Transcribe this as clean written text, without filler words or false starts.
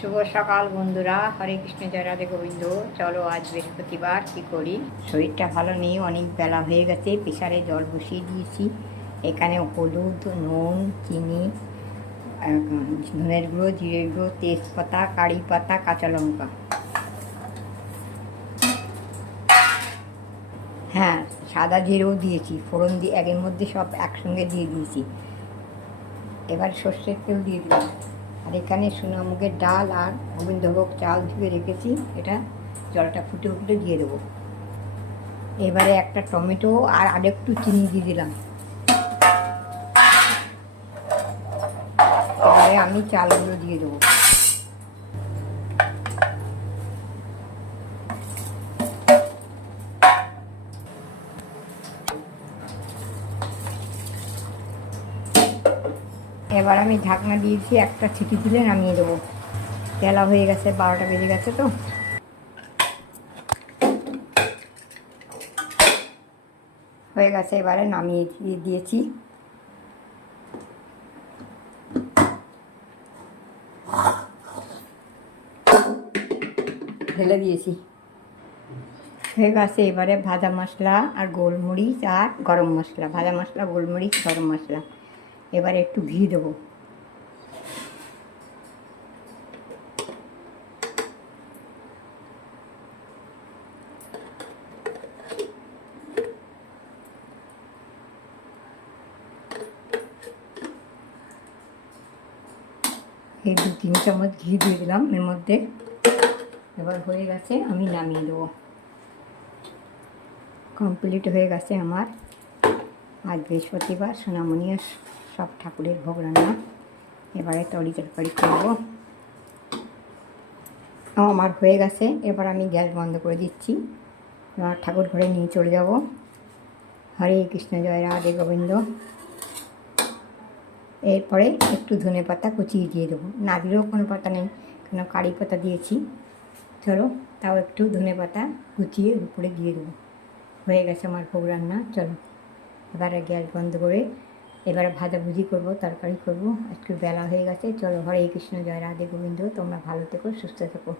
শুভ সকাল বন্ধুরা, হরে কৃষ্ণ, জয় রাধে গোবিন্দ। চলো আজ বৃহস্পতিবার কী করি। শরীরটা ভালো নেই, অনেক বেলা হয়ে গেছে, প্রেসারে জল বসিয়ে দিয়েছি। এখানে হলুদ, নুন, চিনি, ধনের গুঁড়ো, জিরের গুঁড়ো, তেজপাতা, কারি পাতা, কাঁচা লঙ্কা, হ্যাঁ সাদা জিরেও দিয়েছি, ফোড়ন দিয়ে একের মধ্যে সব একসঙ্গে দিয়ে দিয়েছি। এবার সর্ষের তেল দিয়ে দিলাম। আর এখানে সোনামুগের ডাল আর গোবিন্দভোগ চাল ধুয়ে রেখেছি, এটা জলটা ফুটে উঠলে দিয়ে দেবো। এবারে একটা টমেটো আর আরেকটু চিনি দিয়ে দিলাম। এবারে আমি চালগুলো দিয়ে দেবো। এবার আমি ঢাকনা দিয়েছি, একটা সিটি দিলে নামিয়ে দেবো। বেলা হয়ে গেছে, 12টা বেজে গেছে তো। হয়ে গেছে, এবারে নামিয়ে দিয়েছি। ঢেলে দিয়েছি। হয়ে গেছে, এবারে ভাজা মশলা আর গোলমরিচ আর গরম মশলা, ভাজা মশলা, গোলমরিচ, গরম মশলা। এবারে একটু ঘি দেবো। এই 2-3 চামচ ঘি দিয়ে দিলাম এর মধ্যে। এবার হয়ে গেছে, আমি নামিয়ে দেবো। কমপ্লিট হয়ে গেছে আমার আজ বৃহস্পতিবার, সোনামণিও সব ঠাকুরের ভোগ রান্না। এবারে তরি তরকারি করবো। আমার হয়ে গেছে, এবার আমি গ্যাস বন্ধ করে দিচ্ছি। এবার ঠাকুর ঘরে নিয়ে চলে যাব। হরে কৃষ্ণ, জয় রাধে গোবিন্দ। এরপরে একটু ধনে পাতা কুচিয়ে দিয়ে দেবো, না দিলেও কোনো পাতা নেই, কেন কারি পাতা দিয়েছি। চলো তাও একটু ধনে পাতা কুচিয়ে উপরে দিয়ে দেবো। হয়ে গেছে আমার ভোগ রান্না। চলো এবারে গ্যাস বন্ধ করে এবারে ভাজাভুজি করবো, তরকারি করবো। একটু বেলা হয়ে গেছে। চলো, হরে কৃষ্ণ, জয় রাধে গোবিন্দ। তোমরা ভালো থেকো, সুস্থ থেকো।